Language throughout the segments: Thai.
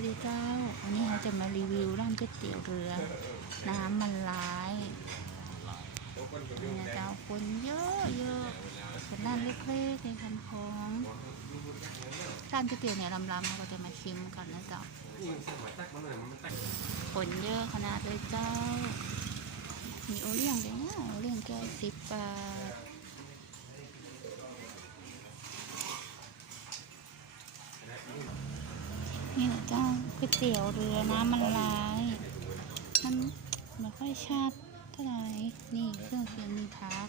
วัสดีเจ้าวันนี้เราจะมารีวิวร้านก๋วยเตี๋ยวเรือน้ำมันร้ายนี่นะเจ้าคนเยอะเป็นร้านเล็กๆในคันคลองร้านก๋วยเตี๋ยวเนี่ยลำๆเราก็จะมาชิมกันนะเจ้าคนเยอะขนาดเลยเจ้ามีโอเลี้ยงด้วยนะโอเลี้ยงแก้ว10 บาทนี่แหละเจ้าก๋วยเตี๋ยวเรือน้ำมันร้ายมันไม่ค่อยชัดเท่าไหร่นี่เครื่องเคียงมีพัก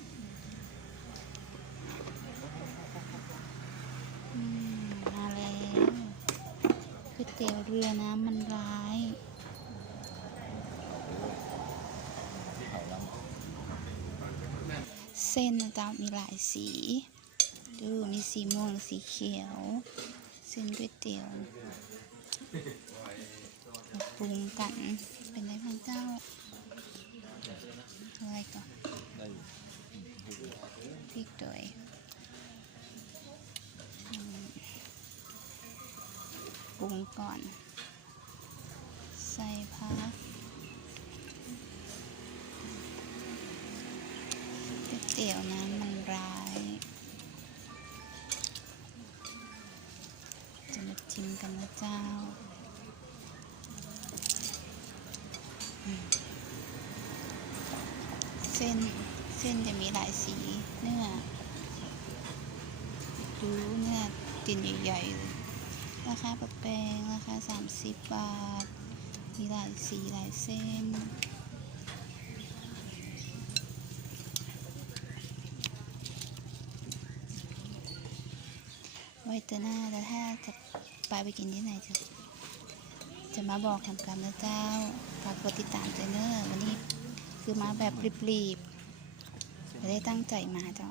มาแล้วก๋วยเตี๋ยวเรือน้ำมันร้ายเส้นนะเจ้ามีหลายสีดูมีสีม่วงสีเขียวเส้นก๋วยเตี๋ยวปรุงกันเป็นไรบ้างเจ้าอะไรก่อนพริกด้วยปรุงก่อนใส่ผักก๋วยเตี๋ยวน้ำมันร้ายจะมาชิมกันนะเจ้าเส้นจะมีหลายสีเนื้อดูเนื้อตินใหญ่ๆเลยราคาแพงราคา30 บาทมีหลายสีหลายเส้นไว้เตอร์หน้าแต่ถ้าจะไปกินที่ไหนจะมาบอกทำกันนะเจ้าฝากกดติดตามใจเนอร์วันนี้คือมาแบบรีบๆไม่ได้ตั้งใจมาเจ้า